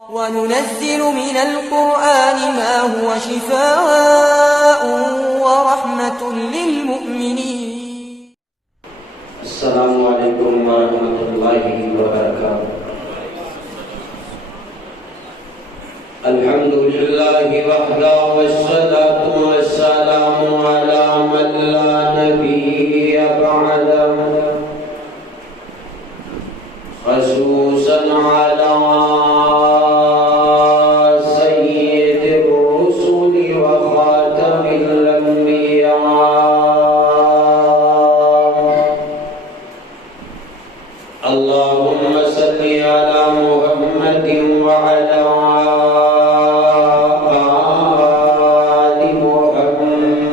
وننزل من القرآن ما هو شفاء ورحمة للمؤمنين. السلام علیکم ورحمۃ اللہ وبرکاتہ. الحمد للہ وحدہ والصلاة والسلام علی من لا نبی بعدہ خصوصا علی سید الرسل وخاتم الانبیاء. اللهم صل على محمد وعلى آل محمد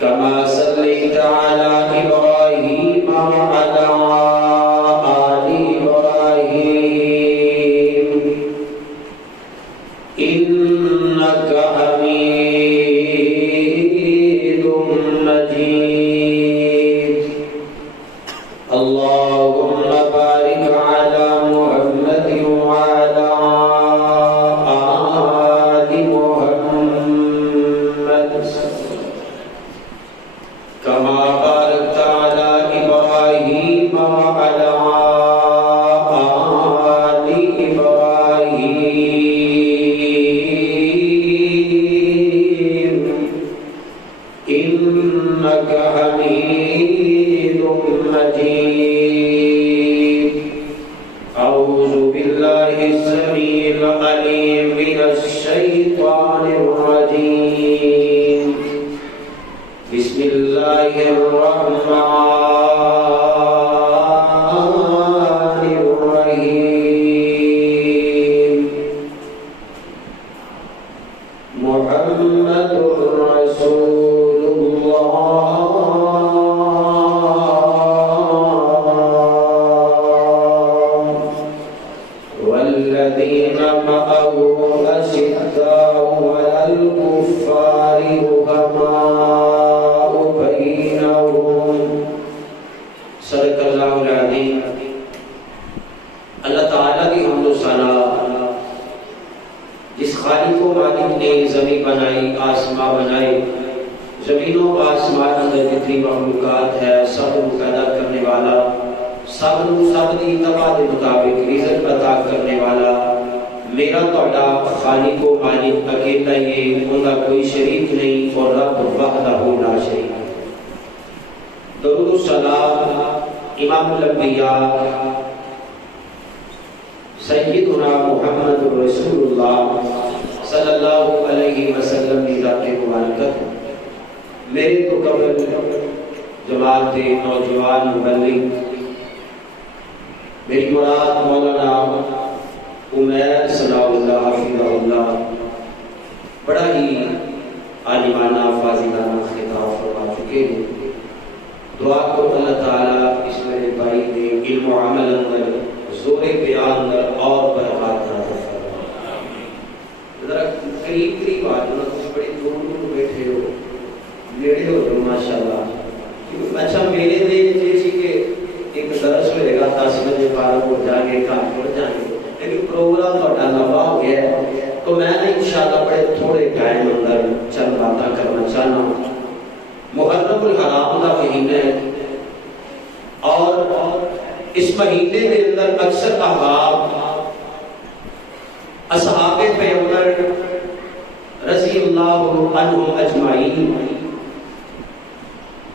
كما صليت على إبراهيم وعلى آل إبراهيم إنك حميد مجيد. اللهم بارك على محمد وعلى آل محمد كما باركت على إبراهيم وعلى آل إبراهيم إنك حميد مجيد. أعوذ بالله السميع العليم من الشيطان الرجيم. بسم الله الرحمن الرحيم. محمد رسول الله والذين معه أشداء على الكفار رحماء بينهم. صدق اللہ العظیم. اللہ تعالیٰ کی حمد و ثنا جس خالق و مالک نے زمین بنائی، آسمان بنائے، زمینوں و آسمان اندر جتنی مخلوقات ہے سب کو پیدا کرنے والا، سب دی تباہ کے مطابق رزق عطا کرنے والا میرا تہاڈا خالق و مالک اکیلا ہی ہے، ان کا کوئی شریک نہیں، اور رب وحدہ لا شریک. درود و سلام امام الانبیاء سیدنا محمد رسول اللہ صلی اللہ علیہ وسلم کی ذات مبارکت. میرے تو قبل جماعت نوجوان مبلغ میری مراد مولانا عمیر ثناء اللہ حفظہ اللہ بڑا ہی عالمانہ فاضلانہ خطاب فرما چکے ہیں. دعا کو اللہ تعالیٰ اس میرے بھائی نے علم و عمل اندر زور بیان اندر اور برکات عطا فرمائے. ذرا قریب آ جانا، کچھ بڑے دور بیٹھے ہو، نیڑے ہو جو ماشاءاللہ. اچھا میرے دے جیسی کہ ایک درس ہوئے گا 10 بجے فارغ ہو جائیں گے، کام پڑھ جائیں گے، لیکن پروگرام تھوڑا لمبا ہو گیا ہے تو میں نے انشاءاللہ بڑے تھوڑے ٹائم اندر چند باتیں کرنا چاہنا ہوں. محرم الحرام کا مہینہ ہے اور اس مہینے کے اندر اکثر احباب اصحاب پیغمبر رضی اللہ عنہم اجمعین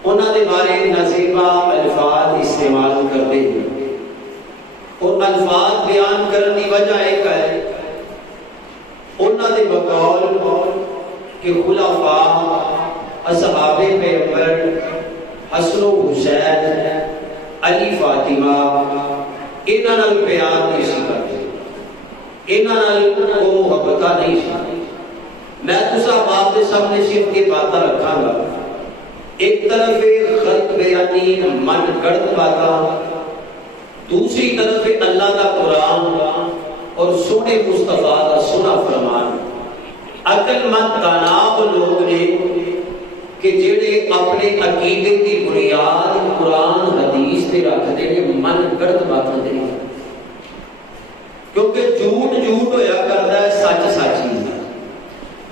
انہوں نے بارے نازیبہ الفاظ استعمال کرتے ہیں، اور الفاظ بیان کرنے کی وجہ ایک ہے انہوں نے بقول کہ خلفاء اصحاب پیغمبر حسن و حسین علی فاطمہ انہاں نال پیار نہیں سی کرتے، انہاں نال کو محبت نہیں سی. میں تسا باپ کے سامنے صرف یہ باتیں رکھاں گا، ایک طرف غلط بیانی من گڑت باتاں، دوسری طرف اللہ کا قرآن اور سونے مصطفیٰ کا سنا فرمان. عقل مند دانا لوگ نے کہ جڑے اپنے عقیدے کی بنیاد قرآن حدیث پہ رکھتے ہیں من گڑت باتوں دے نہیں، کیونکہ جھوٹ جھوٹ ہویا کرتا ہے، سچ سچ ہی ہے،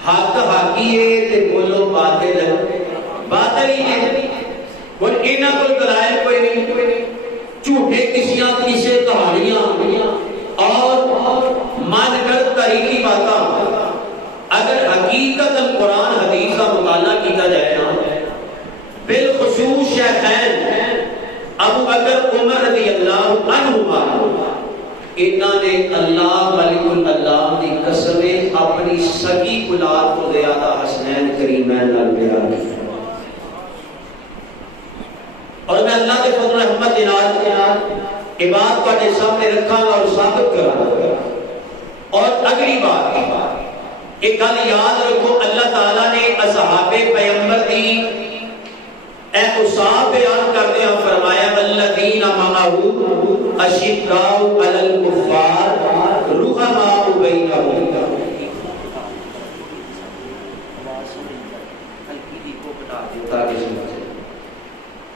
حق حق ہی ہے تے بولو باطل باطل ہی ہے۔ اور انہاں کوئی دلائل کوئی نہیں، جھوٹے کسیاں کسے کہانیاں اور من گڑت تاریخی باتاں۔ اگر حقیقت قرآن حدیث کا مطالعہ کیتا جائے نا، بالخصوص شیخین ابو بکر عمر رضی اللہ عنہما، انہاں نے اللہ ملک اللہ کی قسم اپنی سگی اولاد کو زیادہ حسنین کریمین نال پیار کیا، اور میں اللہ کے فضل رحمت جناب یہ بات تواڈے سامنے رکھاں گا اور ثابت کراں گا۔ اور اگلی بات ایک گل یاد رکھو، اللہ تعالیٰ نے اصحاب پیغمبر دی اے اوصاف بیان کرتے ہیں فرمایا والذین معہ اشداء علی الکفار رحماء بینہم۔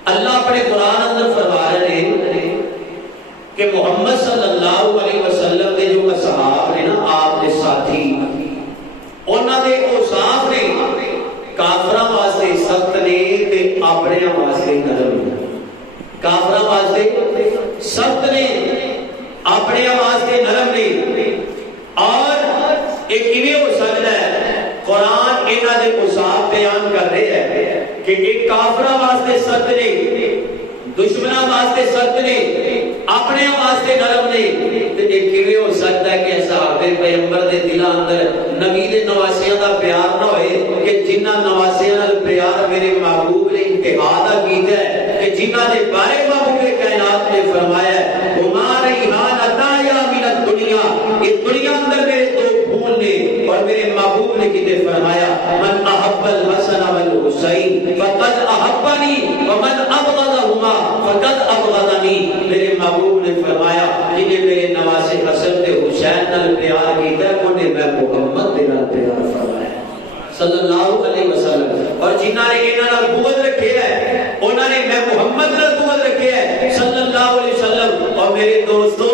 اللہ اپنے قرآن اندر فرما رہے ہیں کہ محمد صلی اللہ علیہ وسلم نے جو اصحاب نے نا، آپ کے ساتھی، انہاں دے اوصاف نے کافراں واسطے سخت نے تے اپنے واسطے نرم نے۔ کافراں واسطے سخت نے، اپنے واسطے نرم نے۔ اور ایک کیویں ہو سکتا ہے؟ قرآن انہاں دے اوصاف بیان کر رہے ہیں کہ ایک کافراں واسطے سخت نے، دشمناں واسطے سخت نے، اپنے واسطے نرم نے۔ تے ایک کیویں ہو سکتا ہے کہ صحابہ پیغمبر دے دلاں اندر نبی دے نواسیاں دا پیار نہ ہوئے کہ جنہاں نواسیاں نال پیار میرے محبوب نے انتہا دا کیتا ہے، کہ جنہاں دے بارے محبوب کائنات نے فرمایا ہے ہما ریحانتا یا من الدنیا، اس دنیا اندر میرے دو پھول نے، اور میرے محبوب نے کتے فرمایا من احب الحسن والحسین فقد احبنی ومن ابغضہما فقد ابغضنی۔ میرے محبوب نے فرمایا جنہیں میرے نواسے حسن تے حسین نال پیار کیتا ہے انہیں میں محمد دے نال پیار فرمایا صلی اللہ علیہ وسلم، اور جنہاں نے انہاں نال بغض رکھے ہے انہاں نے میں محمد نال بغض رکھے ہے صلی اللہ علیہ وسلم۔ اور میرے دوستو،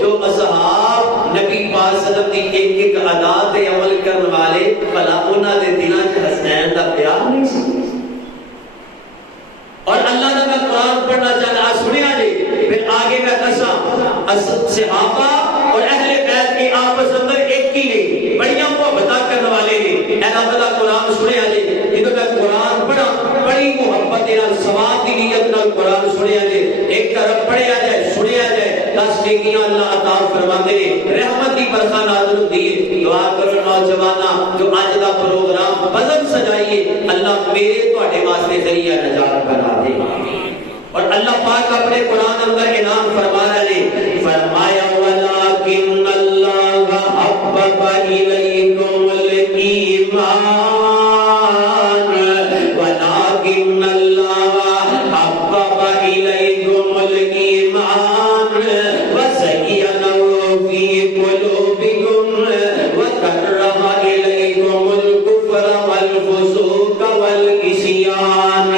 جو اصحاب نبی پاک صلی اللہ علیہ وسلم کی ایک ایک ادا تے عمل کرنے والے، بھلا انہاں دے دلاں وچ حسین دا پیار نہیں سی؟ اور اللہ کا میں قرآن پڑھنا چاہتا سنیا جی، پھر آگے میں کسا صحابہ اور اہل بیت کی آپس اندر ایک ہی نہیں، بڑیاں محبتاں کرنے والے نے۔ اے رب دا قرآن سنیا جی، جدوں میں قرآن پڑھا بڑی محبت نال ثواب دی نیت نال قرآن سنیا جی، ایک طرف پڑھیا جائے سنیا جائے، 10 نیکیاں اللہ عطا فرماندے نے، رحمت دی برکھا نازل ہوندی ہے۔ دعا کرو نوجواناں جو اج دا پروگرام بزم سجائیے، اللہ میرے تواڈے واسطے ذریعہ نجات بنا دے۔ اور اللہ پاک اپنے قرآن اندر اعلان فرما رہے ہیں، فرمایا وَلَٰكِنَّ اللَّهَ حَبَّبَ إِلَيْكُمُ الْإِيمَانَ وَلَٰكِنَّ اللَّهَ حَبَّبَ إِلَيْكُمُ الْإِيمَانَ وَزَيَّنَهُ فِي قُلُوبِكُمْ وَكَرَّهَ إِلَيْكُمُ الْكُفْرَ وَالْفُسُوقَ وَالْعِصْيَانَ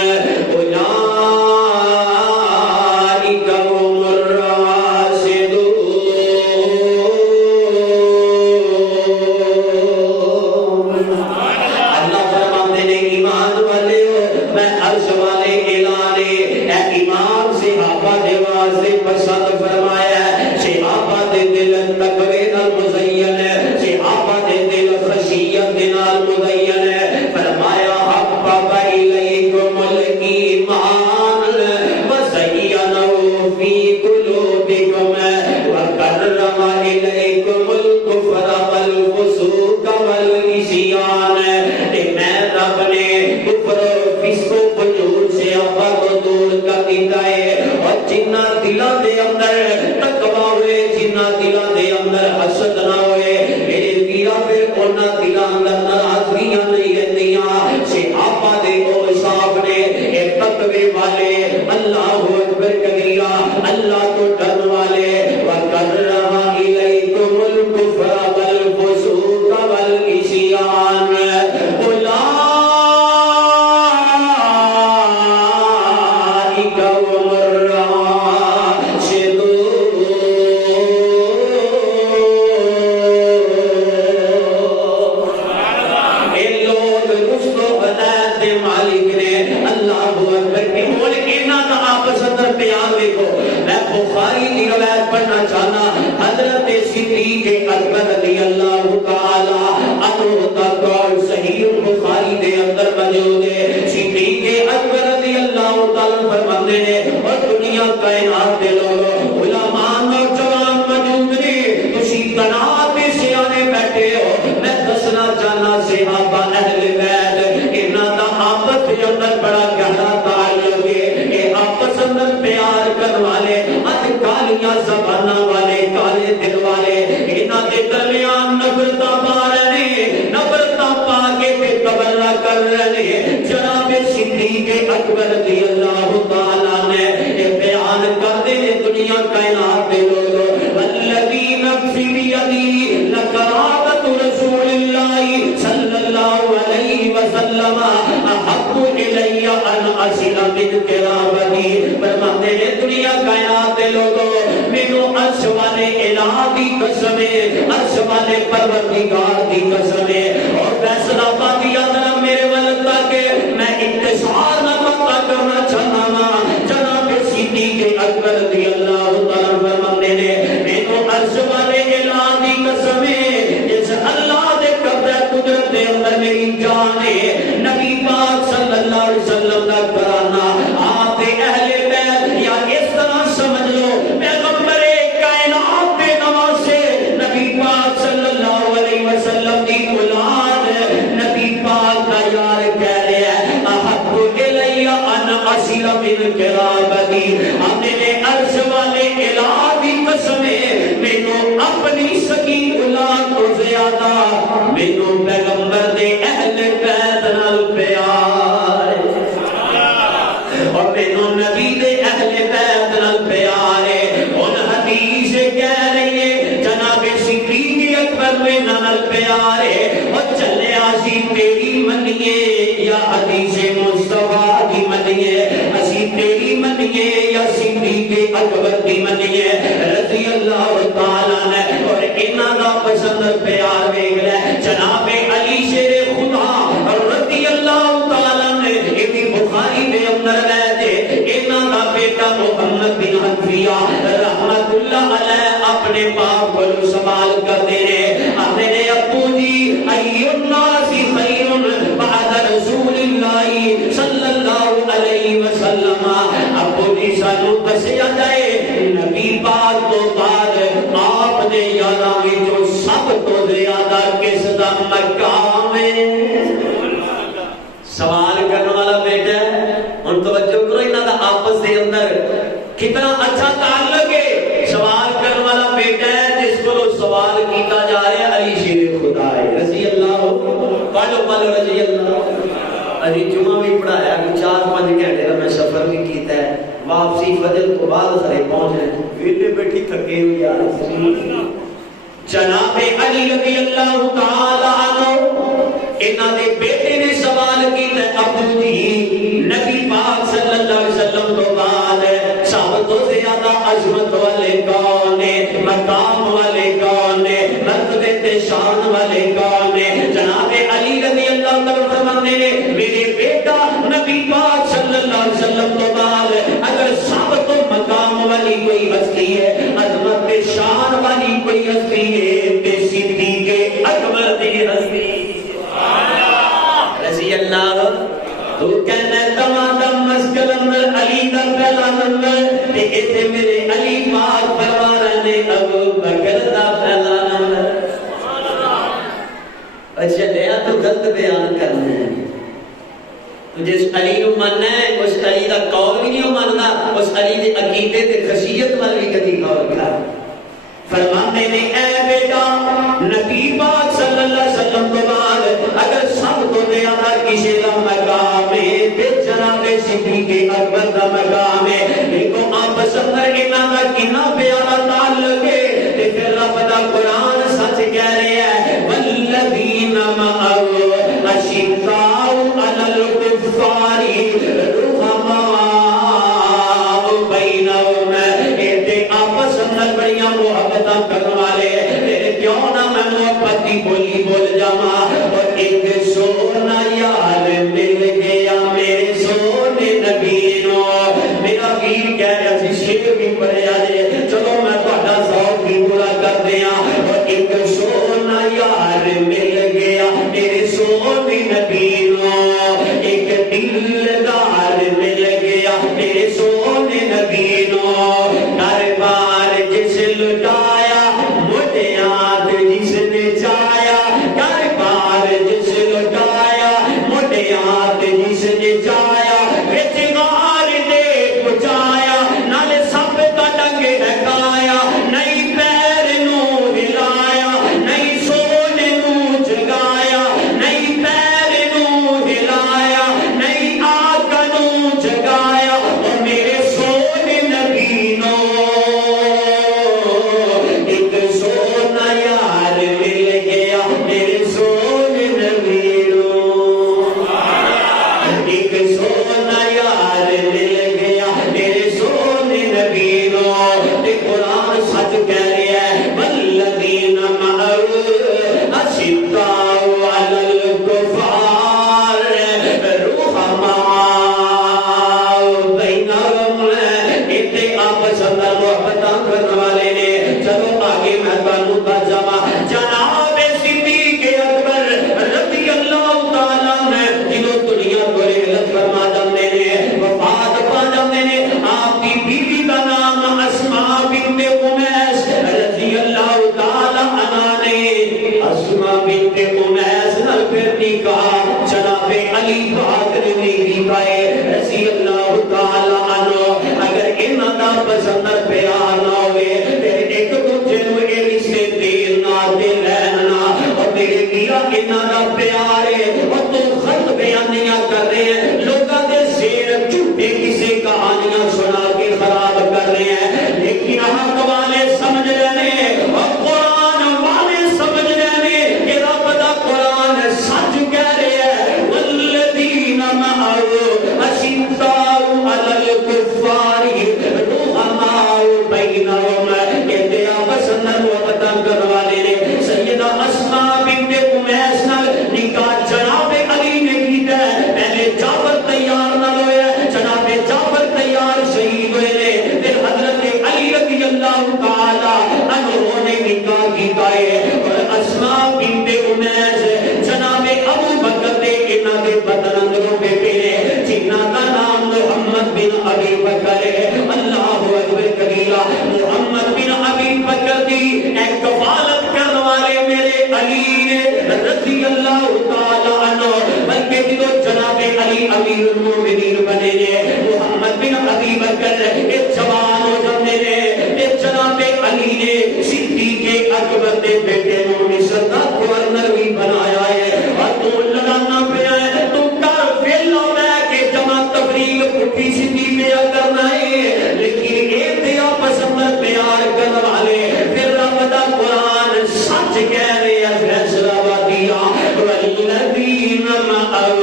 بخاری کی روایت پڑھنا چاہنا حضرت صدیق اکبر رضی اللہ تعالی عنہ کا قول صحیح بخاری دے اندر موجود ہے صدیق اکبر رضی اللہ تعالی فرماتے ہیں اور دنیا کائنات دے لوگوں علماء نوجوان موجود نے تسی تناب سے آنے بیٹھے ہو میں دسنا چاہنا صحابہ اہل بیت انہاں دا آپس کے اندر بڑا گہرا تعلق ہے کہ آپس اندر پیار کرنے والے اج کالیاں زباناں والے کالے دل والے انہاں دے درمیان نفرتاں پا رہے ہیں نفرتاں پا کے تبرہ کر رہے ہیں جناب صدیق اکبر رضی اللہ تعالی نے بیان کرتے ہیں دنیا کائنات دے لوگوں والذی نفسی بیدی لقرابۃ رسول اللہ صلی اللہ علیہ وسلم احب الی ان اصل من قرابتی فرماتے ہیں دنیا کائنات دے لوگوں مینوں عرش والے الہ دی قسم ہے عرش والے پروردگار دی قسم ہے اور فیصلہ پاتی ذرا میرے ولد کہ میں انتشار نہ کرنا چاہنا وا جناب صدیق اکبر رضی اللہ تعالی فرماتے ہیں مینوں عرش والے الہ دی قسم ہے جس اللہ دے قبضہ قدرت دے اندر میری جان ہے نبی پاک صلی اللہ علیہ وسلم دا کرانا آپ اہل بیت یا اس طرح سمجھ لو پیغمبر کائنات دے نواسے نبی پاک صلی اللہ علیہ وسلم دی اولاد نبی پاک دا یار کہہ رہے ہیں احب الی ان اصل من قرابتی اپنے عرش والے الہ دی قسم ہے مینوں اپنی سکی اولاد تو زیادہ مینوں پیغمبر دے اہل بیت نال پیار اور مینوں نبی دے اہل بیت نال پیار ہے ان حدیث کہہ رہی ہے جناب صدیق اکبر میں نال پیار ہے اور چلے آسی تیری منیے یا حدیث مصطفیٰ کی منیے اسی تیری منیے یا صدیق اکبر کی منیے رضی اللہ تعالیٰ نے اور انہاں دا پسند پیار ویکھ لے جناب علی شیر خدا رضی اللہ تعالیٰ نے ابی بخاری دے اندر رہتے انہاں دا بیٹا محمد بن حنفیہ رحمت اللہ علیہ اپنے باپ کو سوال کرتے ہیں اپنے ابو جی ای الناس خیر بعد رسول اللہ صلی اللہ علیہ وسلم ابو جی سانو دسیا جائے نبی پاک تو بعد آپ نے یاراں وچوں سب تو زیادہ کس دا مقام ہے سوال کرنے والا بیٹا ہن توجہ کرو انہاں دا آپس دے اندر کتنا اچھا تعلق ہے سوال کرنے والا بیٹا ہے جس کو سوال کیتا جا رہا ہے علی شیر خدا ہے رضی اللہ پڑھو رضی اللہ ابھی جمعہ بھی پڑھایا 4-5 گھنٹے کا میں سفر بھی کیتا ہے واپسی فجر کو بعد سارے پہنچ رہے ویلے بیٹھی تھکے ہوئی یار جناب علی رضی اللہ تعالی عنہ انہاں دے بیٹے نے سوال کیتا ابو جی نبی پاک صلی اللہ علیہ وسلم تو بعد سب تو زیادہ عظمت والے کون ہیں مقام والے کون ہیں مرتبے تے شان والے کون ہیں جناب علی رضی اللہ تعالی فرماتے ہیں میرے بیٹا نبی پاک صلی اللہ علیہ وسلم تو بعد اگر سب تو مقام والی کوئی ہستی ہے عظمت تے شان والی کوئی ہستی ہے تے صدیق اکبر دی ہستی رضی اللہ تو کہنا تمام مسکل اندر علی دا پہلا نمبر تے ایتھے میرے علی پاک پروار نے ابو بکر دا پہلا نمبر اچھا لیا تو غلط بیان کرنا ہے تو جس علی نو ماننا ہے اس علی دا قول بھی نہیں ماننا اس علی دے عقیدے تے خشیت وال بھی کدی غور کر فرماتے نے اے بیٹا نبی پاک صلی اللہ علیہ وسلم کے بعد اگر سب تو زیادہ کسی کا مقام ہے تے جناب صدیق اکبر کا مقام ہے دیکھو آپس اندر انہاں دا کتنا پیارا تعلق ہے تے پھر رب دا قرآن سچ کہہ رہا ہے والذین معه اشداء علی الکفار رحماء بینہم اے آپس اندر بڑیاں محبتاں کرنے والے میرے کیوں نہ میں محبت کی بولی بول جاواں اور ایک سونا یار مل گیا میرے سونے نبی نو میرا پیر کہہ رہا سی شیر بھی پڑھیا نال محبت کرنے والے نے. چلو آگے میں تانوں دس جاواں. جناب صدیق اکبر رضی اللہ تعالیٰ نے جنوں دنیا کو رحلت فرما جاندے نے, وفات پا جاندے نے. آپ دی بیوی دا نام اسماء بنت امیس رضی اللہ تعالیٰ عنہا نے. اسماء بنت امیس نال پھر نکاح جناب علی پاک نے نکاح رضی اللہ تعالیٰ عنہ. اگر انہاں دا پسند پیار نہ ہوئے پھر ایک دوجے نوں اے رشتے دین نہ دے لینا. اور میرے میاں انہاں دا پیار ہے اور تو خط بیانیاں کر رہے ہیں, لوگاں دے زیر جھوٹے کسے کہانیاں سنا کے خراب کر رہے ہیں. لیکن حق والے سمجھ رہے ہیں اور قرآن والے سمجھ رہے ہیں کہ رب دا قرآن سچ کہہ رہے ہیں. والذین معه اشداء علی الکفار رحماء بینہم. کہتے ہیں پسند محبت کرنے والے نے سیدہ اسماء بنت امیس نال نکاح جناب علی نے کیتا ہے. پہلے جعفر تیار نہ ہوئے, جناب جعفر تیار شہید ہوئے نے. پھر حضرت علی رضی اللہ تعالی عنہ نے نکاح کیتا ہے. اور اسماء بنت امیس جناب ابو بکر دے انہاں دے بدن اندروں بیٹے نے جنہاں دا نام محمد بن ابی بکر ہے. اللہ اکبر کبیرہ. محمد بن ابی بکر دی ایک کفالت کرنے والے میرے علی نے رضی اللہ تعالی عنہ. بلکہ جدو جناب علی امیر المومنین بنے نے, محمد بن ابی بکر ایک جوان ہو جاتے نے. ایک جناب علی نے صدیق اکبر دے بیٹے نوں مصر دا گورنر بھی بنایا ہے. اور تو لگانا پیا ہے تو کر ویلا میں کہ جمع تفریق پٹھی سیدھی پیا کرنا ہے. لیکن اے دیا پسند پیار کرنے والے پھر رب دا قرآن سچ کہہ رہے ہیں. فیصلہ ودیا والذین معه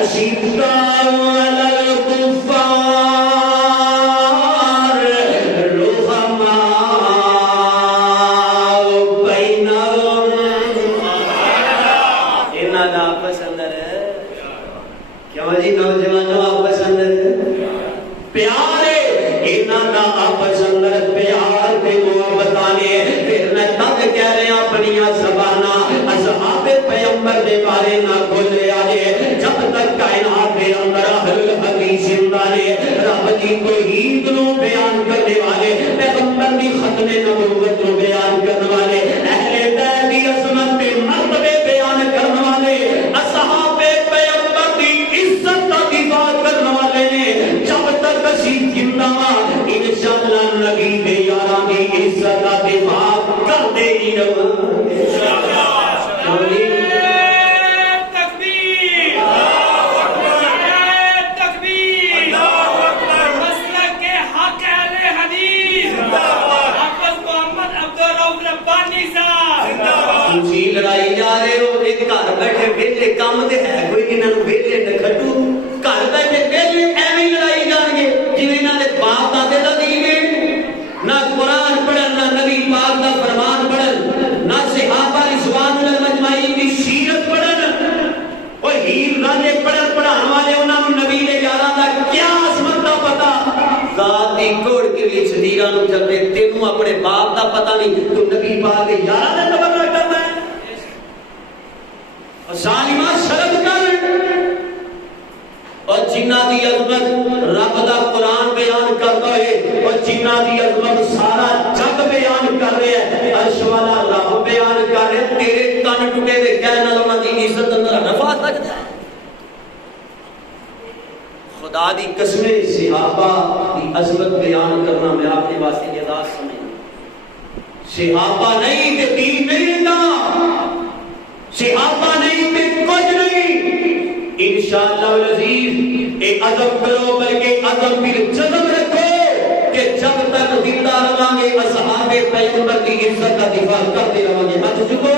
اشداء علی الکفار رحماء بینہم. انہاں دا پسند ہے کیوں جی نوجوانوں آپس اندر پیار ہے. انہاں دا آپس اندر پیار تے محبت نے. پھر میں تک کہہ رہے ہیں اپنی زباناں اصحاب پیغمبر دے بارے نہ بھولے آجے. جب تک کائنات دے اندر اہل الحدیث زندہ نے رب دی توحید نو بیان کرنے والے, پیغمبر دی ختم نبوت نو بیان کرنے والے, اہل بیت دی عظمت تے مرتبے بیان کرنے والے, اصحاب پیغمبر دی عزت دا دفاع کرنے والے نے. جب تک اسی زندہ انشاءاللہ نبی دے یاراں دی عزت دا دفاع کرتے ہی رہاں انشاءاللہ. لڑائی جا رہے ہو ایک گھر بیٹھے ویلے کام دے ہے کوئی انہاں نوں ویلے نہ کھٹو. گھر بیٹھے ویلے ایویں لڑائی جان گے جویں انہاں دے باپ دادے دا دین ہے. نہ قرآن پڑھن, نہ نبی پاک دا فرمان پڑھن, نہ صحابہ رضوان المجمعین دی سیرت پڑھن. او ہیر رانے پڑھن پڑھان والے انہاں نوں نبی دے یاراں دا کیا عظمت دا پتہ. ذات دی کوڑ کے لیے صدیراں نوں جب تینوں اپنے باپ دا پتہ نہیں تو نبی پاک دے یاراں دا تبرک کرنا ہے. ظالمہ شرط کر. اور جنہ دی عظمت رب دا قرآن بیان کرتا ہے اور جنہ دی عظمت سارا جگ بیان کر رہے ہیں. عرش والا رب بیان کر رہے, تیرے کن ٹکے دے کہنا انہاں دی عزت اندر نفع سکتا ہے. خدا دی قسم صحابہ دی عظمت بیان کرنا میں آپ کے واسطے اعزاز سمجھتا. صحابہ نہیں تے دین نہیں رہتا, صحابہ نہیں تے کچھ نہیں. انشاءاللہ العزیز اے عزم کرو, بلکہ عزم پھر جزم رکھو کہ جب تک زندہ رہاں گے اصحاب پیغمبر کی عزت کا دفاع کرتے رہاں گے. ہاتھ چکو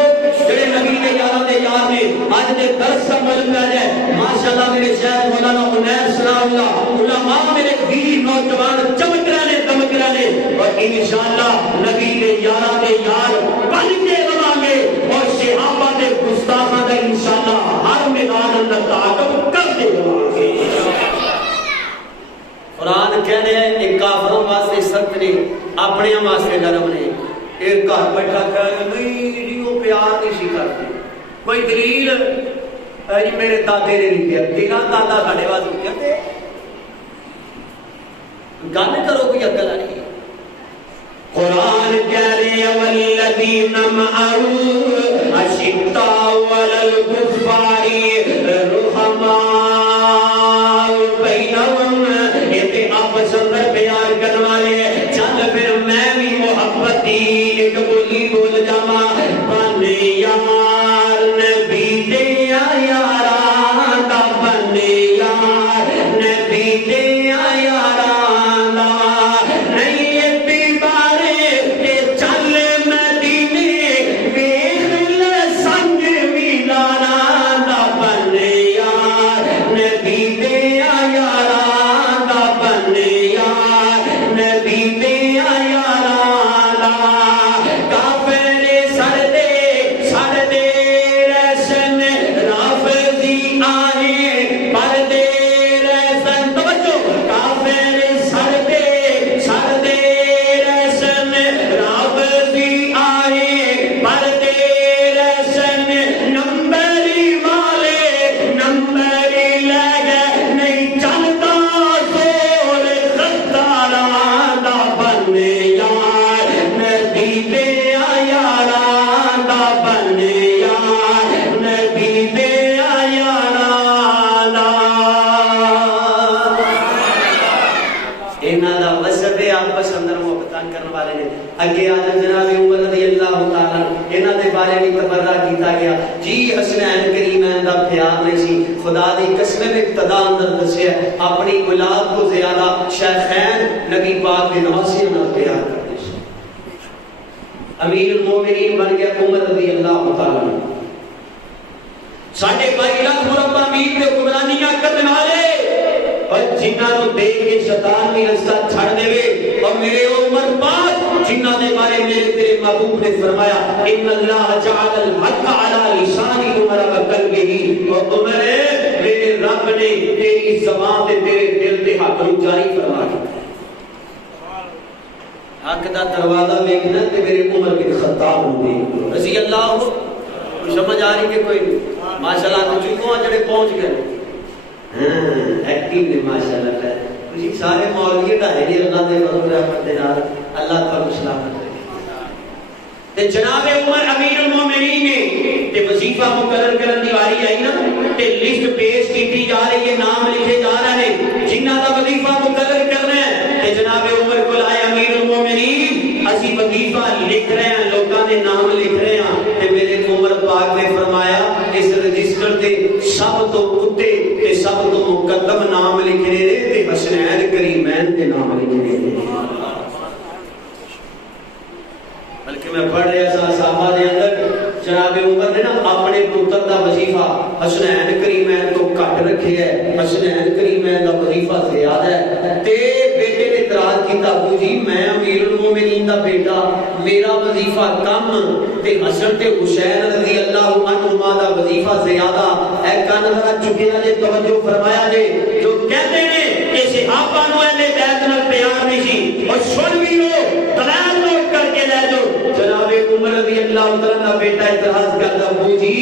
جڑے نبی دے یاراں دے یار نے اج دے درس سمجھ پہ جائے. ماشاءاللہ میرے شیخ مولانا عنیر سلام اللہ علماء میرے دین نوجوان چمک رہے دمک رہے. اور انشاءاللہ نبی دے یاراں دے یار بن کے رہاں گے اور صحابہ دے گستاخاں دا انشاءاللہ ہر میدان اندر تعاقب کرتے رہاں گے. قرآن قرآن کہہ رہے ہیں ایک کافروں واسطے سخت نے اپنے واسطے نرم نے. ایک گھر بیٹھا کہہ نہیں جی وہ پیار نہیں سی کرتے کوئی دلیل جی میرے دادے نے نہیں کیا تیرا دادا ساڈے واسطے کیا گل کرو کوئی عقل والی. قرآن کہہ رہے ہیں والذین معه اشداء علی الکفار رحماء بینہم. یہ آپس اندر پیار کرنے والے. چل پھر میں بھی محبت دی ایک بولی بول جاواں بن یار نبی دے یاراں دا بن یار نبی دے یاراں دا نہیں اتی بارے تے چل مدینے ویکھ لے سنگ ویلاراں دا بن یار نبی دے یاراں دا بن یار نبی دے یاراں دا. کافر سر دے رسن رافضی آئے پردے رسن. توجہ کافر سر دے رسن رافضی آئے پردے رسن. نمبری والے نمبری لے گئے نہیں چلتا زور غداراں دا بن یار نبی دے یاراں دا بن یار نبی دے یاراں دا. انہاں دا وصف ہے آپس اندر محبت کرنے والے نے. اگے آ جناب عمر رضی اللہ تعالی انہاں دے بارے میں تبرہ کیتا گیا جی حسنین کریمین دا پیار نہیں سی. خدا دی قسم میں ابتدا اندر دسیا اپنی اولاد کو زیادہ شیخین نبی پاک کے نواسیوں نال پیار کرتے سی. امیر المومنین بن گیا عمر رضی اللہ تعالی. ساڈے 22 لاکھ مربع میل تے حکمرانیاں کرن والے اور جنہاں نو دیکھ کے شیطان بھی رستہ چھڑ دے. اور میرے عمر پاک جنہاں دے بارے میرے تیرے محبوب نے فرمایا ان اللہ جعل الحق علی لسان عمر وقلبہ. اور عمر میرے رب نے تیری زبان تے تیرے دل تے حق نو جاری فرما دیا. حق دا دروازہ دیکھنا تے میرے عمر بن خطاب ہوندے رضی اللہ سمجھ آ رہی کہ کوئی ماشاءاللہ تو چکو جڑے پہنچ گئے. ہاں ایکٹیو نے ماشاءاللہ ہے. تسی سارے مولوی ڈھائے نہیں اللہ دے فضل رحمت دے نال اللہ تعالی سلامت رکھے. تے جناب عمر امیر المومنین نے تے وظیفہ مقرر کرن دی واری آئی نا تے لسٹ پیش کیتی جا رہی ہے نام لکھے جا رہے ہیں جنہاں دا وظیفہ مقرر کرنا ہے. تے جناب عمر کو آئے امیر المومنین اسی وظیفہ لکھ رہے ہیں لوکاں دے نام لکھ رہے ہیں. تے میرے عمر پاک نے فرمایا اس رجسٹر تے سب تو اوتے تے سب تو مقدم نام لکھنے نے تے حسنین کریمین دے نام لکھنے نے. بلکہ میں پڑھ رہا سا صحابہ دے اندر جناب عمر نے نا اپنے پتر دا وظیفہ حسنین کریمین کو کٹ رکھے ہے. حسنین کریمین دا وظیفہ زیادہ ہے. تے بیٹے نے اعتراض کیتا ابو جی میں امیر المومنین دا بیٹا میرا وظیفہ کم تے حسن تے حسین رضی اللہ عنہما دا وظیفہ زیادہ. اے کان ذرا چکیا جے توجہ فرمایا جے جو کہتے ہیں کہ صحابہ نو اہل بیت نال پیار نہیں سی اور سن بھی لو دلائل نوٹ کر کے لے جاؤ. جناب عمر رضی اللہ عنہ دا بیٹا اعتراض کرتا ابو جی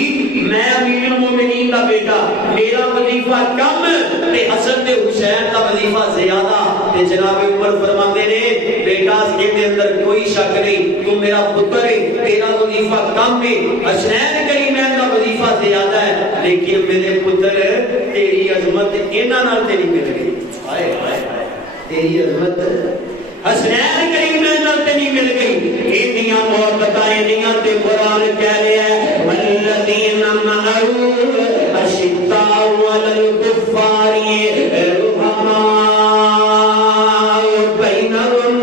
میں امیر المومنین دا بیٹا میرا وظیفہ کم تے حسن تے حسین دا وظیفہ زیادہ. تے جناب عمر فرماندے نے بیٹا اس کے اندر کوئی شک نہیں تو میرا پتر ہے تیرا وظیفہ کم ہے حسنین کریمین دا وظیفہ زیادہ ہے لیکن میرے پتر تیری عظمت انہاں نال تے نہیں مل گئی. ہائے ہائے ہائے تیری عظمت حسنین کریمین نال تے نہیں مل گئی. انیاں محبتاں انیاں تے قرآن کہہ رہا ہے والذین معه اشداء علی الکفار رحماء بینہم.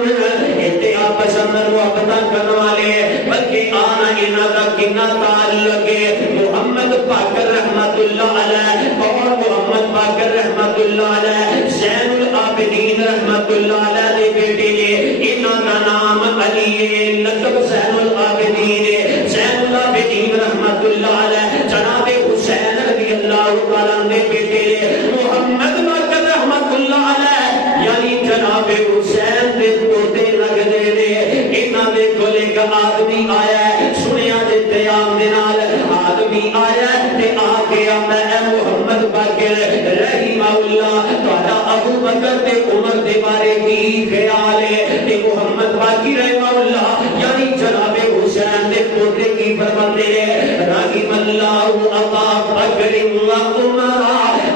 تے آپس اندر محبت کرنے والے بلکہ آنا انہاں دا کنا تعلق ہے. محمد باقر رحمت اللہ علیہ اور محمد باقر رحمت اللہ علیہ زین العابدین رحمت اللہ علیہ دے بیٹے نے انہاں دا نام علی ہے لقب زین العابدین ہے. زین العابدین رحمت اللہ علیہ جناب حسین رضی اللہ تعالیٰ دے بیٹے نے محمد باقر رحمت اللہ علیہ یعنی جناب ایک آدمی آیا ہے سنیا دے قیام دے نال آدمی آیا تے آ کے میں محمد باقر رحمہ اللہ تہاڈا ابو بکر تے عمر دے بارے کی خیال ہے تے محمد باقر رحمہ اللہ یعنی جناب حسین دے پوترے کی فرماتے ہیں رحم اللہ ابا بکر و عمر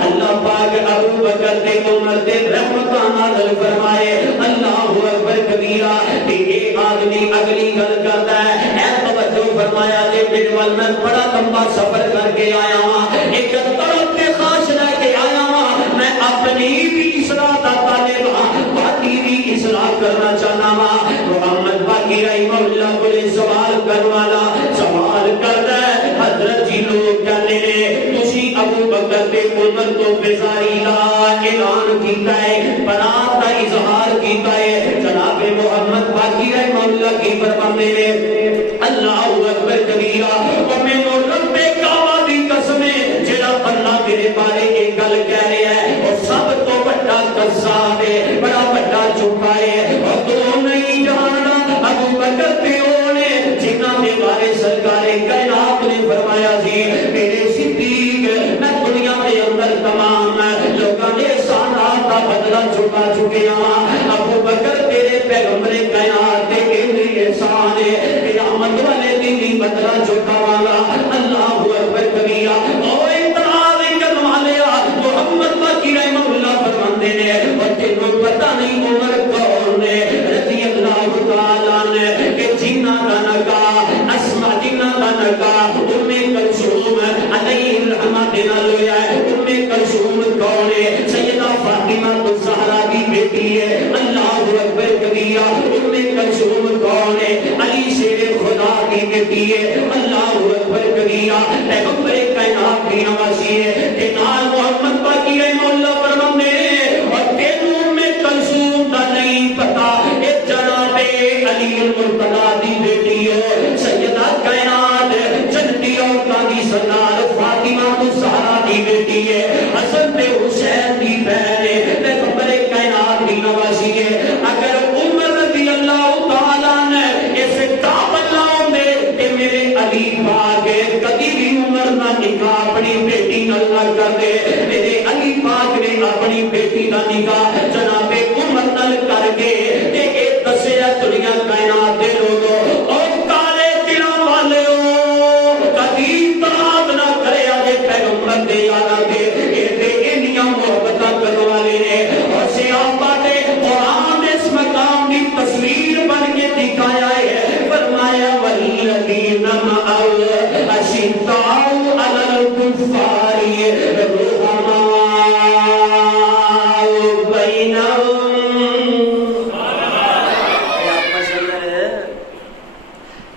اللہ پاک ابو بکر تے عمر تے رحمتاں نازل فرمائے اللہ اکبر کبیرہ تے یہ آدمی اگلی گل کرتا ہے اے توجہ فرمایا جے میرے وال میں بڑا لمبا سفر کر کے آیا ہوں ایک طرف تے خاص رہ کے آیا ہوں میں اپنی بھی اصلاح دا طالب ہوں باقی بھی اصلاح کرنا چاہنا ہوں محمد باقی رحمہ اللہ کو سوال کرنے والا سوال کرتا ہے حضرت جی لوگ کہتے ہیں تسی ابو بکر تے عمر تو بیزاری دا اعلان کیتا ہے برات دا اظہار کیتا ہے جناب محمد باقی رحمہ اللہ کی فرماتے ہیں اللہ اکبر کبیرہ اور میں نو رب کعبہ دی قسم ہے جڑا اللہ میرے بارے ایک گل کہہ رہا ہے اور سب تو بڑا قذاب ہے بڑا بڑا جھوٹا ہے اور تو نہیں جاننا ابو بکر تے اونے جنہاں دے بارے سرکار کائنات نے فرمایا جی میرے صدیق میں دنیا کے اندر تمام لوگاں دے احسانات کا بدلہ چکا چکے ہاں ابو بکر تیرے پیغمبر کائنات دے اینے احسان ہے قیامت والے دن بھی بدلہ چکاواں گا اللہ اکبر کبیرہ اور اعتراض کرنے والے محمد باقی رحمہ اللہ فرماندے نے اور تینوں پتہ نہیں عمر کون ہے رضی اللہ تعالی نے کہ جنہ کا نکاح اسماء جنہ کا نکاح کلثوم علیہ الرحمت نال ہویا ہے کلثوم کون ہے سیدہ فاطمہ الزہرا کی بیٹی ہے اللہ اکبر کبیرہ کلثوم کون ہے علی شیر خدا کی بیٹی ہے اللہ اکبر کبیرہ پیغمبر کائنات کی نوازی ہے کہ نال محمد باقی رحمہ اللہ فرماندے ہیں اور تینوں میں کلثوم دا نہیں پتا اے جناب علی المرتضی دی بیٹی ہے سیدہ کائنات جنتی عورتاں دی سردار فاطمہ الزہرا دی بیٹی ہے حسن تے حسین دی بہن ہے پیغمبر کائنات کی نوازی ہے اگر عمر رضی اللہ تعالی نے اس کتاب اللہ میں کہ میرے علی پاک کبھی بھی عمر نہ نکاح اپنی بیٹی نال نہ کر دے میرے علی پاک نے اپنی بیٹی کا نکاح جناب عمر نال کر کے تے اے دسیا دنیا کائنات دے لوگوں اور کالے دلوں والےو کبھی تاب نہ کرے اے پیغمبر دے یاراں دے اے تے انیاں محبتاں کرنے والے نے اور صحابہ نے قرآن اس مقام کی تصویر بن کے دکھایا ہے فرمایا والذین معه اشداء علی الکفار رحماء بینہم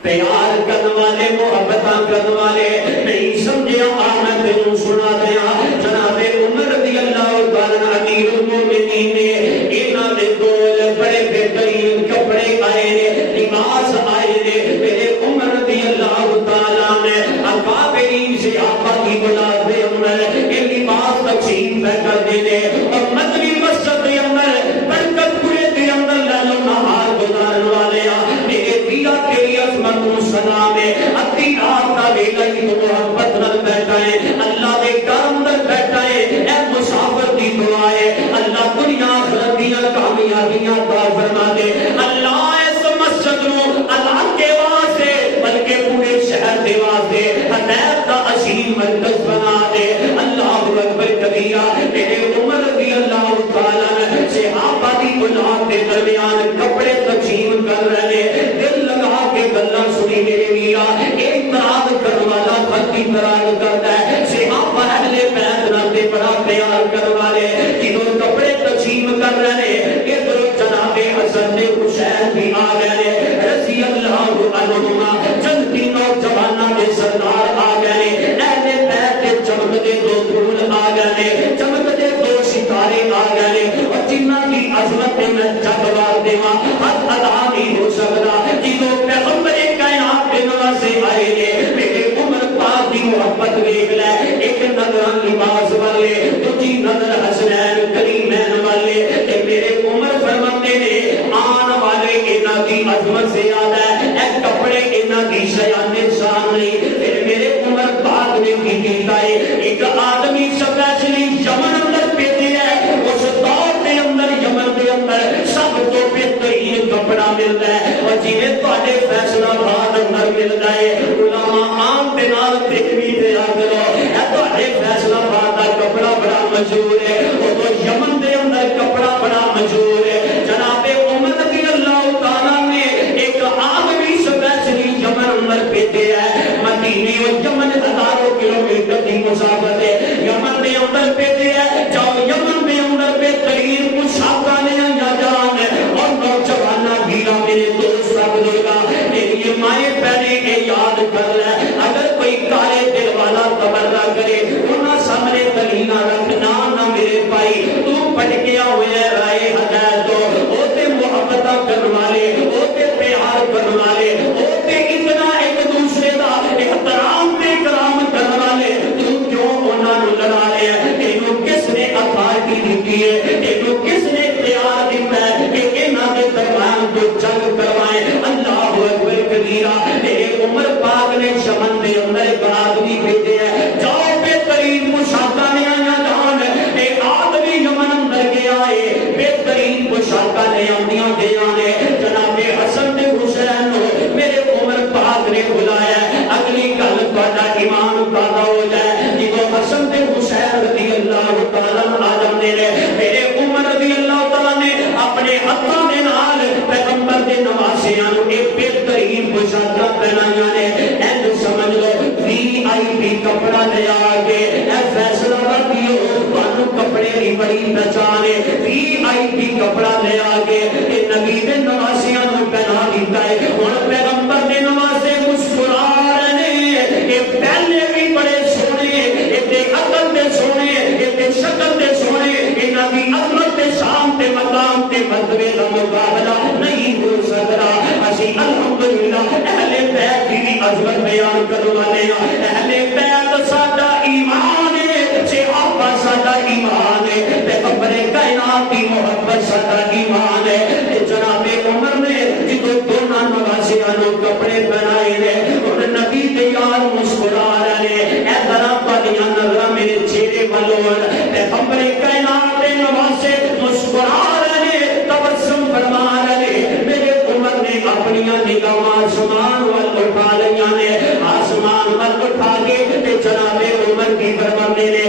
پیار کرنے والے محبتاں کرنے والے نہیں سمجھیا میں تینوں سنا دیا جناب عمر رضی اللہ تعالی عنہ امیر المومنین نے انہاں دے کول بڑے بہترین کپڑے آئے نے لباس آئے نے میرے عمر رضی اللہ تعالی نے اکابرین صحابہ کی بلاد دے اندر یہ لباس تقسیم کر دینے اور مدنی مسجد دے اندر برکت پورے دے اندر لالو نہار گزارن والے میرے پیرا تیری عظمت و سلام ہے ادھی رات کا ویلا ہی تو محبت نال بیٹھا ہے اللہ دے کرم نال بیٹھا ہے اے مسافر دی دعا ہے اللہ دنیا آخرت دی کامیابیاں عطا فرما دے اللہ اس مسجد نو اللہ کے واسطے بلکہ پورے شہر دے واسطے ہدایت دا عظیم مرکز بنا دے اللہ اکبر کبیرہ میرے عمر رضی اللہ تعالی عنہ صحابہ دی اولاد کے درمیان کپڑے تقسیم کر رہے دل لگا کے گلاں سنی میرے میرا ایک تراغ کرنے والا خطی تراغ کرتا ہے صحابہ اہل بیت نال دے بڑا پیار کرنے والے جنہوں کپڑے تقسیم کر رہے ادھر جناب حسن نے حسین بھی آ گئے رضی اللہ عنہما جنتی نوجواناں دے سردار آ گئے اہل بیت دے چمکدے دو پھول آ گئے چمکدے دو ستارے آ گئے اور جنہاں دی عظمت میں جگوار دیواں حد ادا نہیں ہو سکتا جنہوں پیغمبر کائنات کے نوازے آئے نے میرے عمر پاک دی محبت دیکھ لے ایک نظر لباس والے دوسری نظر حسنین کریمین والے کہ میرے عمر فرماتے نے آن والے انہاں دی عظمت سے یاد ہے اے بڑے انہاں دی شیانے سامنے پھر میرے عمر پاک نے کی کیتا ہے ایک آدمی سپیشلی یمن اندر بھیجیا ہے اس دور دے اندر یمن دے اندر سب تو بہترین کپڑا ملتا ہے اور جنہیں تواڈے فیصلہ آباد اندر ملتا ہے علماء عام دے نال دیکھوی تے آ کرو اے تواڈے فیصلہ آباد دا کپڑا بڑا مشہور ہے او تو یمن دے اندر کپڑا بڑا مشہور ہے جناب عمر رضی اللہ تعالی نے ایک آدمی سپیشلی یمن اندر بھیجیا ہے مدینے و یمن ہزاروں کلومیٹر کی مسافت ہے یمن دے اندر بھیجیا ہے جاؤ یمن دے اندر بہترین پوشاکاں نے یا جان اور نوجواناں گیرا میرے دوست بزرگاں میری مائیں پہلے کے یاد کر لے اگر کوئی کالے دل والا تبرہ کرے انہاں سامنے دلیلاں رکھنا نہ میرے بھائی تو پھٹکیا ہوئے رائے ہدایت او تے محبتاں کرن والے او تے پیار کرن والے او تے اتنا ایک دوسرے دا احترام تے کرام کرن والے تو کیوں انہاں نوں لڑا رہے ہیں تینوں کس نے اتھارٹی دتی ہے تینوں کس نے اختیار دتا ہے کہ انہاں دے درمیان جو جنگ کروائے اللہ اکبر کبیرہ میرے عمر پاک نے شمن دے اندر ایک آدمی بھیجے ہے جاؤ بہترین پوشاکاں نے آیا جان اے آدمی یمن اندر گیا ہے بہترین پوشاکاں نے آندیاں گیا نے جناب حسن تے حسین میرے عمر پاک نے بلایا اگلی گل تہاڈا ایمان پیدا ہو جائے جدوں حسن تے حسین رضی اللہ تعالی عنہ آ جاندے نے میرے عمر رضی اللہ تعالی نے اپنے ہاتھاں دے نال پیغمبر دے نواسیاں نوں ایک بہترین پوشاکاں پہنائیاں نے اینج سمجھ لو وی آئی پی کپڑا لے آ کے اے فیصلہ رکھیو تانوں کپڑے دی بڑی پہچان ہے وی آئی پی کپڑا لے آ کے اے نبی دے نواسیاں نوں پہنا دیتا ہے ہن پیغمبر دے نواسے مسکرا رہے نے اے پہلے بھی بڑے سونے اے تے عقل دے سونے اے تے شکل دے سونے انہاں دی عظمت تے شان تے مقام تے مرتبے دا مقابلہ نہیں ہو سکدا اسی الحمدللہ اہل بیت دی عظمت بیان کرن والے ہاں اہل بیت ساڈا ایمان ہے صحابہ ساڈا ایمان ہے پیغمبر کائنات دی محبت ساڈا ایمان ہے جناب عمر نے جدوں دونوں نواسیاں نوں کپڑے پہنائے نے اور نبی دے یار مسکرا رہے اے طرح پڑیاں نظراں میرے چہرے والوں پیغمبر کائنات دے نواسے مسکرا رہے تبسم فرما رہے میرے عمر نے اپنی نگاہاں آسمان وال اٹھا لیاں نے آسمان وال اٹھا کے تے جناب عمر کی فرماندے نے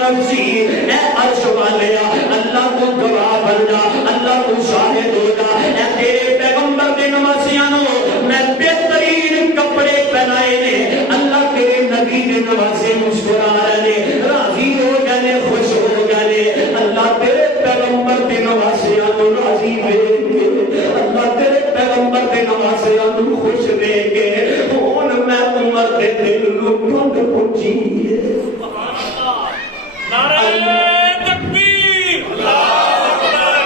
نفسی اے عرش والیا اللہ کو گواہ بن جا اللہ کو شاہد ہو جا اے تیرے پیغمبر دے نواسیاں نوں میں بہترین کپڑے پہنائے نے اللہ تیرے نبی دے نواسے مسکرا رہے راضی ہو گئے خوش ہو گئے اللہ تیرے پیغمبر دے نواسیاں نوں راضی ویکھ کے اللہ تیرے پیغمبر دے نواسیاں نوں خوش ویکھ کے ہن میں عمر دے دل نوں ٹھنڈ پہنچی ہے تکبیر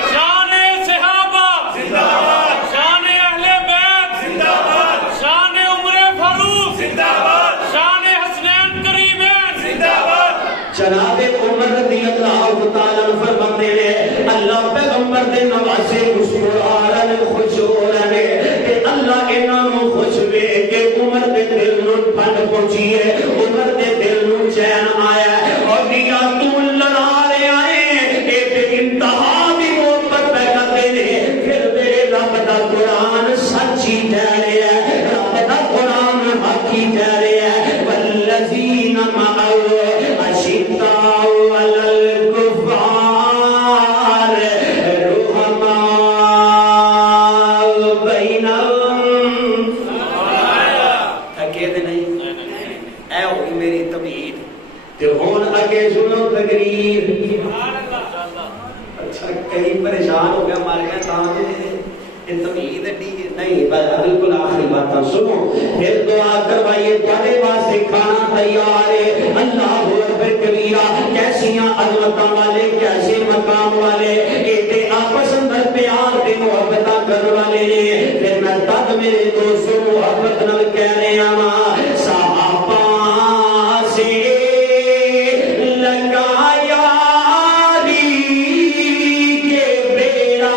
شان صحابہ زندہ باد شان اہل بیت زندہ باد شان عمر فاروق زندہ باد شان حسنین کریمین زندہ باد جناب عمر رضی اللہ تعالی عنہ فرماتے ہیں اللہ پیغمبر دے نواسے مسکرا رہے خوش ہو رہے کہ اللہ انہاں نوں خوش ویکھ کے عمر دے دل نوں ٹھنڈ پہنچی ہے عمر دے دل نوں چین آیا ہے اور دیا تو لڑا رہے آئے کہ بے انتہا بھی محبت پہ کرتے ہیں پھر میرے رب دا قرآن سچی کہہ رہے ہیں رب دا قرآن حقی کہہ رہے ہیں والذین معه اشداء علی الکفار رحماء بینہم تھکے دے نہیں اے ہوئی میری تمہید تے ہون اگے سنو تقریر اچھا کئی پریشان ہو گیا مار گیا تاں یہ تمہید نہیں بالکل آخری بات سنو پھر دعا کروائیے تھوڑے واسطے کھانا تیار ہے اللہ اکبر کبیرہ کیسیاں عظمتاں والے کیسے مقام والے ایتے آپس اندر پیار تے محبتاں کرنے والے نے پھر میں تد میرے دوستوں محبت نال کہہ رہے ہاں صحابہ سے لگایا کے بیڑا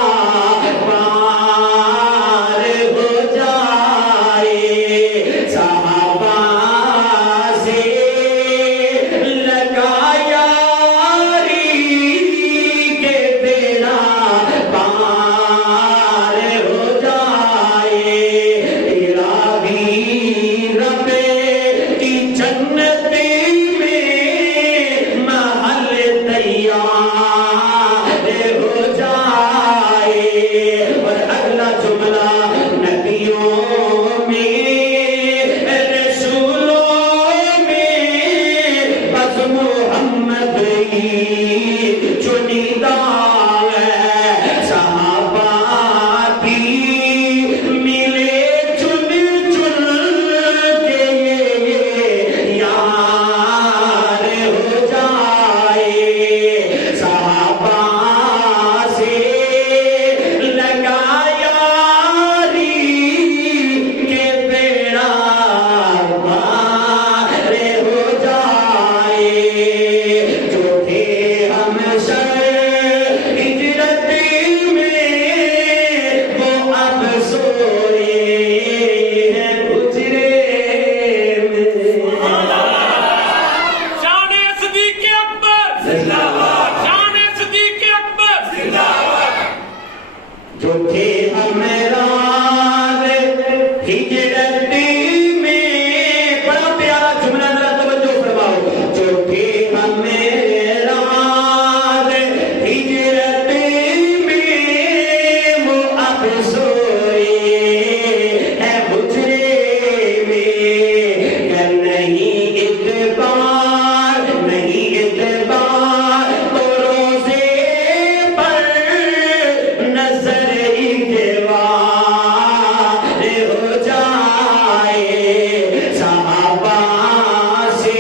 جو تھے ہمراہ ہجرت میں، بڑا پیارا جملہ ذرا توجہ فرماؤ، جو تھے ہمراہ ہجرت میں وہ اب سوئے ہے حجرے میں، کر نہیں اعتبار نہیں اعتبار تو روزے پر نظر اعتبار ہو جائے، صحابہ سے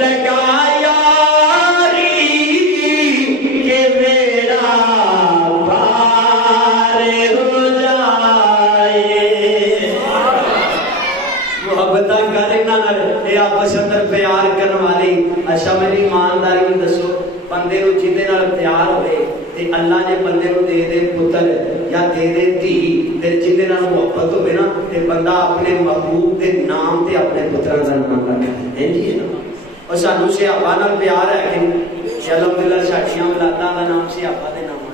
لگا یاری کہ میرا پار ہو جائے۔ محبت کرنا اے آپس اندر پیار کرنے والی، اچھا میری ایمانداری میں دسو، بندے نو جہدے نال پیار ہوئے تے اللہ نے بندے نو دے دے پتر یا دے دے دھی، تے جہدے نال محبت ہوئے نا تے بندہ اپنے محبوب دے نام تے اپنے پتراں دا نام رکھے، ہیں جی نا۔ اور سانو صحابہ نال پیار ہے کہ الحمدللہ ساڈیاں اولاداں دا نام صحابہ دے نام ہے،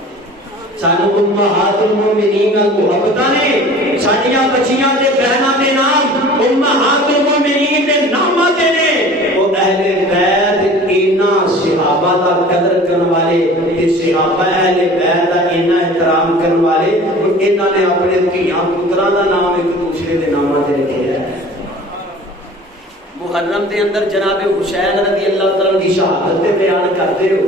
سانو امہات المومنین نال محبت نے، ساڈیاں بچیاں دے بہناں دے نام امہات المومنین دے ناماں دے نے۔ او اہل بیت اینا صحابہ دا قدر کرن والے تے صحابہ اہل بیت دا اینا احترام کرن والے، انہاں نے اپنے دھیاں پتراں دا نام ایک دوسرے دے ناماں تے رکھے ہے۔ محرم دے اندر جناب حسین رضی اللہ تعالیٰ دی شہادت دے بیان کرتے ہو،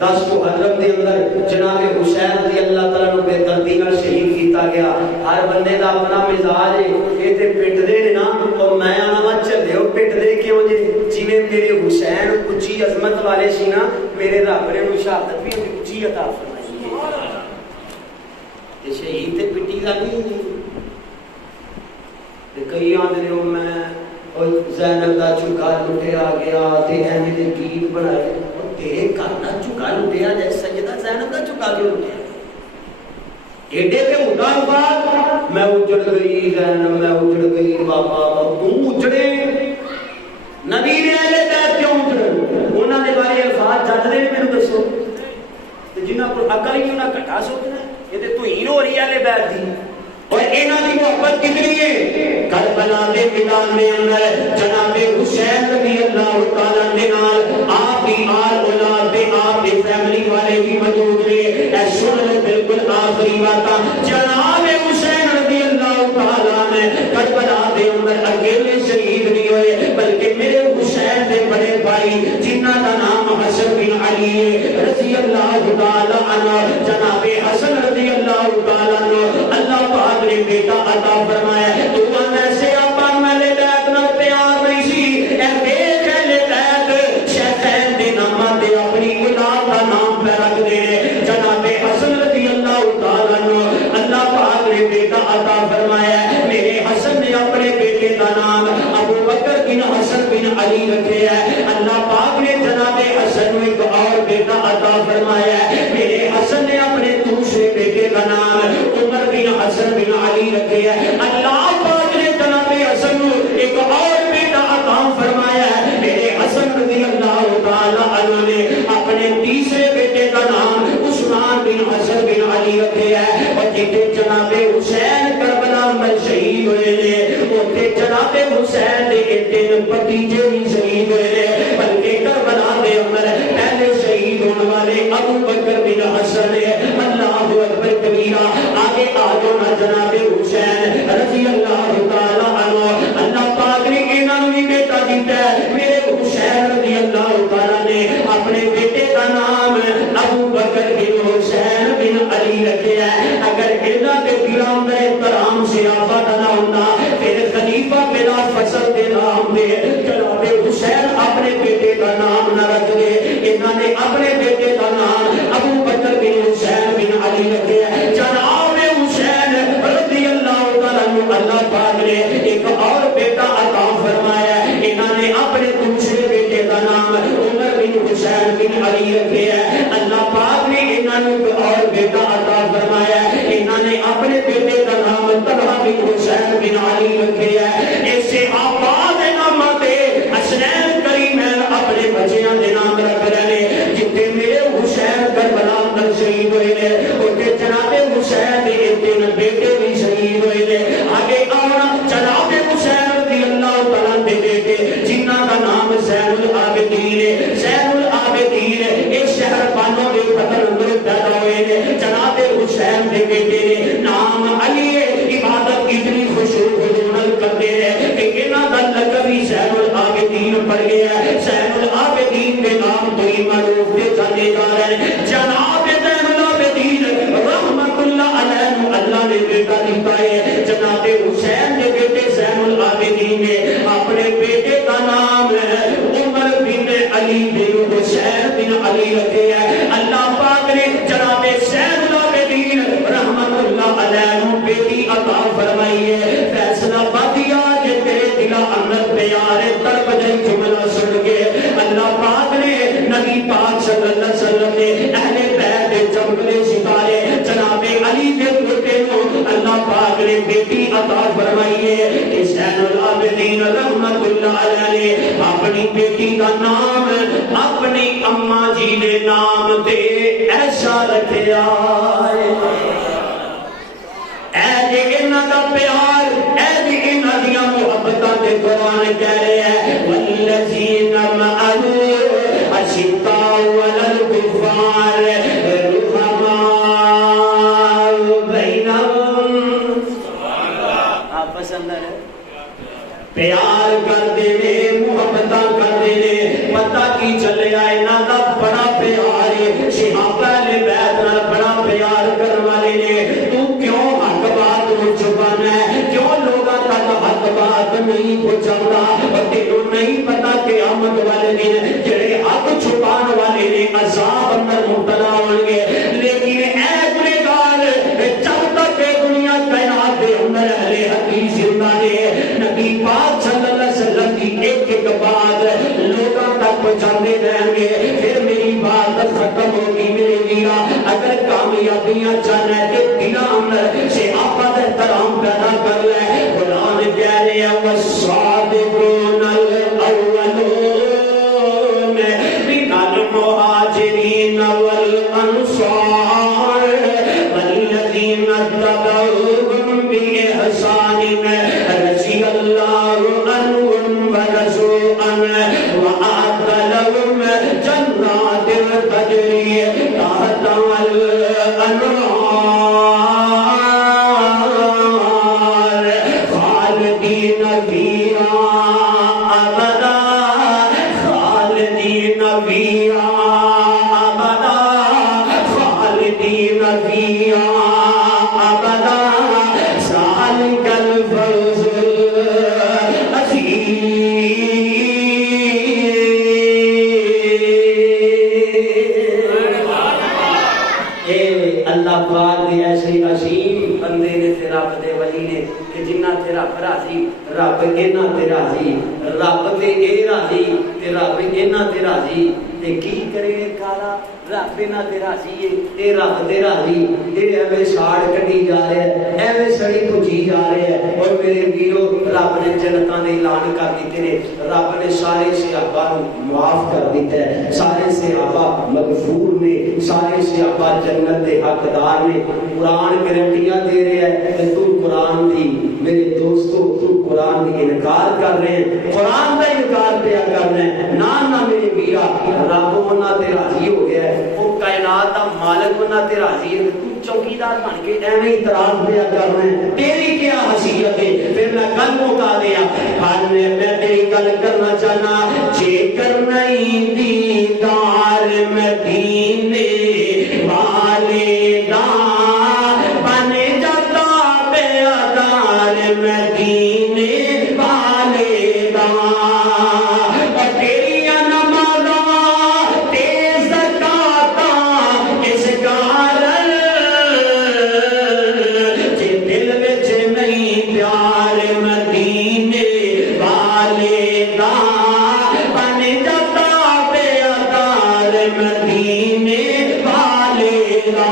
10 محرم دے اندر جناب حسین رضی اللہ تعالیٰ نو بے دردی نال شہید کیتا گیا۔ ہر بندے دا اپنا مزاج ہے، اے تے پٹدے نے نا، اور میں آنا وا چلیو پٹدے کیوں جے، جویں میرے حسین اچھی عظمت والے سی نا، میرے رب نے انہوں شہادت بھی اچھی عطا فرمائی ہے۔ تے شہید تے پٹی دا نہیں، تے کئی آندے نے میں زینب دا چکا لٹیا گیا تے ایویں دے گیت بنائے، تیرے گھر دا چکا لٹیا جائے، سیدہ زینب دا چکا کیوں لٹیا؟ ایڈے تے اٹھا بعد میں اجڑ گئی زینب، میں اجڑ گئی بابا، تم اجڑے نبی نے اہل بیت کیوں اجڑے؟ انہاں دے بارے الفاظ جانتے نے، مینوں دسو تے جنہاں کول عقل ہی انہاں گھٹا سوچنا، یہ تے توہین ہو رہی ہے اہل بیت دی۔ اور انہاں دی محبت کتنی ہے؟ کربلا دے میدان میں اندر جناب حسین رضی اللہ تعالیٰ عنہ نال آپ کی آل اولاد دے آپ دی فیملی والے بھی موجود نے۔ اے سن لو بالکل آخری بات، جناب حسین رضی اللہ تعالیٰ عنہ کربلا دے اندر اکیلے شہید نہیں ہوئے، بلکہ میرے حسین دے بڑے بھائی جنہ دا نام حسن بن علی رضی اللہ تعالیٰ عنہ، جناب حسن رضی اللہ تعالیٰ عنہ اللہ پاک نے بیٹا عطا فرمایا۔ تو ایسے اپن میلے بیت نہ پیار نہیں سی، اے دیکھ اہل بیت شیخین دے نامہ دے اپنی اولاد کا نام پہ رکھ دے، جناب حسن رضی اللہ تعالیٰ عنہ اللہ پاک نے بیٹا عطا فرمایا۔ میرے حسن نے اپنے بیٹے کا نام ابو بکر بن حسن بن علی رکھے ہے۔ اللہ پاک نے جناب حسن کو ایک اور بیٹا عطا فرمایا۔ میرے حسن نے اپنے دوسرے بیٹے کا نام عمر بن حسن بن علی رکھے ہے۔ اللہ پاک نے جناب حسن کو ایک اور بیٹا عطا فرمایا ہے۔ میرے حسن رضی اللہ تعالی عنہ نے اپنے تیسرے بیٹے کا نام عثمان بن حسن بن علی رکھے ہے۔ اور جتنے جناب حسین کربلا میں شہید ہوئے نے، اوتے جناب حسین دے تین بھتیجے بھی شہید ہوئے نے، بلکہ کربلا دے اندر پہلے شہید ہونے والے ابو بکر بن حسن ہے۔ اللہ اکبر کبیرہ، آگے آجو نہ جناب حسین رضی اللہ تعالی عنہ، اللہ پاک نے انہوں نے بیٹا دیتا ہے۔ میرے حسین رضی اللہ تعالی نے اپنے بیٹے کا نام ابو بکر بن حسین بن علی رکھے ہے۔ اگر انہاں دے دلوں میں احترام سے آباد نہ ہوتا، پھر خلیفہ بلا فصل دے نام دے جناب حسین اپنے بیٹے کا نام نہ رکھ دے۔ انہوں نے اپنے بیٹے کا نام ابو بکر بن حسین بن علی رکھے ہے۔ جناب حسین رضی اللہ تعالیٰ عنہ اللہ پاک نے ایک اور بیٹا عطا فرمایا۔ انہوں نے اپنے دوسرے بیٹے کا نام عمر بن حسین بن علی رکھے ہے۔ اللہ پاک نے انہوں نے ایک اور بیٹا عطا فرمایا۔ انہوں نے اپنے بیٹے کا نام طلحہ بن حسین بن علی رکھے ہے۔ ایسے آباد نام دے حسنین کریمین اپنے بچیاں دے نام رکھ رہے ہیں۔ جتنے میرے حسین کربلا اندر شہید ہوئے نے اوتے جناب حسین دے تین بیٹے بھی شہید ہوئے نے آگے آنا جناب حسین رضی اللہ تعالیٰ دے بیٹے جنہ کا نام زین العابدین ہے زین العابدین اس شہر بانو دے پتر اندر پیدا ہوئے نے جناب حسین دے بیٹے نے نام علی ہے عبادت اتنی خشوع حضور کرتے ہیں کہ انہاں دا لقب ہی زین العابدین پڑ گیا ہے زین العابدین کے نام تو ہی معروف دے جانے جا رہے ہیں جناب زین العابدین رحمت اللہ علیہ اللہ نے بیٹا دیتا ہے جناب حسین کے بیٹے زین العابدین نے اپنے بیٹے کا نام عمر بن علی بن حسین بن علی رکھے ہیں اللہ پاک نے جناب زین العابدین رحمت اللہ علیہ بیٹی عطا فرمائی ہے فیصلہ بدیا کہ تیرے دل اندر پیار تڑپ جائے جملہ سن کے اللہ پاک نے نبی پاک صلی اللہ علیہ وسلم نے اہل بیت چمکتے ستارے جناب علی کے بیٹے کو اللہ پاک نے بیٹی عطا فرمائی ہے کہ زین العابدین رحمت اللہ علیہ نے اپنی بیٹی کا نام اپنی اماں جی نے نام تے ایسا رکھیا اے جی انہاں دا پیار اے جی انہاں دیاں محبتاں تے قرآن کہہ رہے ہیں والذین معه اشداء علی الکفار رحماء بینہم آپس اندر پیار کرتے نے محبتاں کرتے نے پتہ کی چلیا انہاں دا بڑا پیار ہے صحابہ اہل بیت نال بڑا پیار کرن والے نے تو کیوں حق بات نو چھپانا ہے کیوں لوگاں تک حق بات نہیں پہنچاتا اور تینوں نہیں پتا کہ قیامت والے دن جڑے حق چھپان والے نے عذاب اندر مبتلا ہون گے لیکن اے گنہگار جب تک دنیا کائنات دے اندر اہل حدیث زندہ نے نبی پاک صلی اللہ علیہ وسلم کی ایک ایک بات لوگاں تک پہنچاتے رہیں گے پھر میری بات ختم ہوگی میرے ویرا اگر کامیابیاں چاہنا ہے کہ دنیا اندر سے آپا احترام پیدا کر لے قرآن کہہ رہے ہیں والصادقون الاولون من المہاجرین والانصار والذین اتبعوهم بإحسان رضی اللہ عنہم ورضوا عنہ وأعد لهم جنات تجری تحتها الأنهار خالدین فیہا ابدا خالدین فیہا ابدا خالدین فیہا ابدا ذالک الفوز العظیم اللہ پاک نے ایسے عظیم بندے نے تے رب دے ولی نے کہ جنہ تے رب راضی رب انہاں تے راضی رب تے اے راضی تے رب انہاں تے راضی تے کی کرے کارا رب انہاں تے راضی ہے اے رب تے راضی اے ایویں ساڑ کڈی جا رہا ہے ایویں سڑی پھجی جا رہا ہے اور میرے ویرو رب نے جنتاں دے اعلان کر دیتے نے رب نے سارے صحابہ نوں معاف کر دیتا ہے سارے صحابہ مغفور نے سارے صحابہ جنت دے حقدار نے قرآن گارنٹیاں دے رہا ہے کہ تو قرآن دی میرے دوستو تو قرآن دی انکار کر رہے ہیں قرآن دا انکار پیا کر رہے ہیں نہ میرے ویرا رب انہاں تے راضی ہو گیا ہے وہ کائنات دا مالک انہاں تے راضی ہے تو چوکیدار بن کے ایویں اعتراض پیا کر رہے ہیں تیری کیا حیثیت ہے پھر میں گل مکا دیا ہر میں تیری گل کرنا چاہنا جے کر نہیں دیدار مدینے والے دا بنے جاتا بیادار مدینے والے دا تیری نمازاں تیز زکاتاں اس کارن جے دل وچ نہیں پیار مدینے والے دا بنے جاتا بیادار مدینے والے دا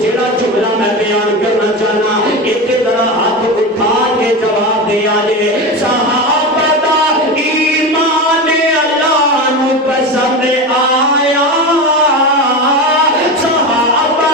جڑا جملہ میں بیان کرنا چاہنا ایک طرح ہاتھ اٹھا کے جواب دیا جے صحابہ دا ایمان اللہ نو پسند آیا صحابہ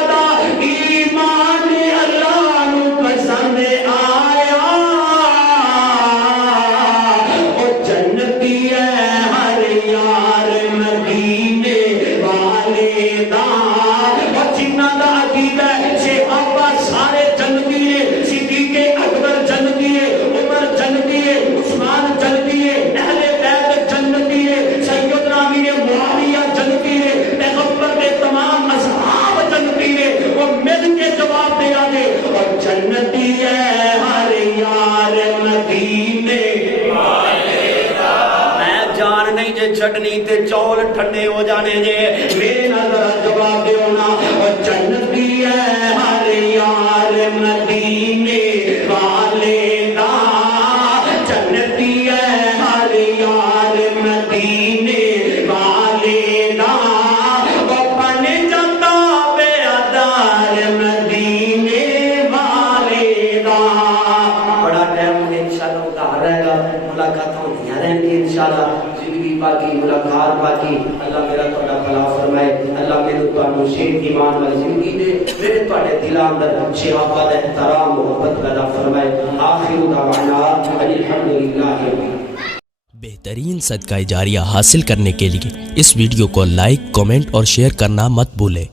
جنہ دا عقیدہ ہے صحابہ سارے جنتی نے، صدیق اکبر جنتی ہے، عمر جنتی ہے، عثمان جنتی ہے، اہل بیت جنتی ہے، سیدنا امیر معاویہ جنتی ہے، پیغمبر کے تمام اصحاب جنتی ہے، وہ مل کے جواب دیا دے اور جنتی ہے ہر یار مدینے جان نہیں جے چٹنی تے چول ٹھنڈے ہو جانے جے میرے نظر جواب دیو نا اور جنتی ہے ہر یار مدینے والے دا جنتی ہے ہر یار مدینے والے دا وہ بن جاتا بے ادار مدینے والے دا بڑا ٹائم انشاءاللہ ادھار رہے گا ملاقات ہوتی رہیں گی انشاءاللہ زندگی باقی ملاقات باقی اللہ میرا تھوڑا بھلا فرمائے اللہ میرے تھانوں شیر ایمان والی زندگی دے میرے تھوڑے دلاں اندر صحابہ دا احترام محبت پیدا فرمائے آخر دعوانا الحمدللہ بہترین صدقہ جاریہ حاصل کرنے کے لیے اس ویڈیو کو لائک، کمنٹ اور شیئر کرنا مت بھولیں۔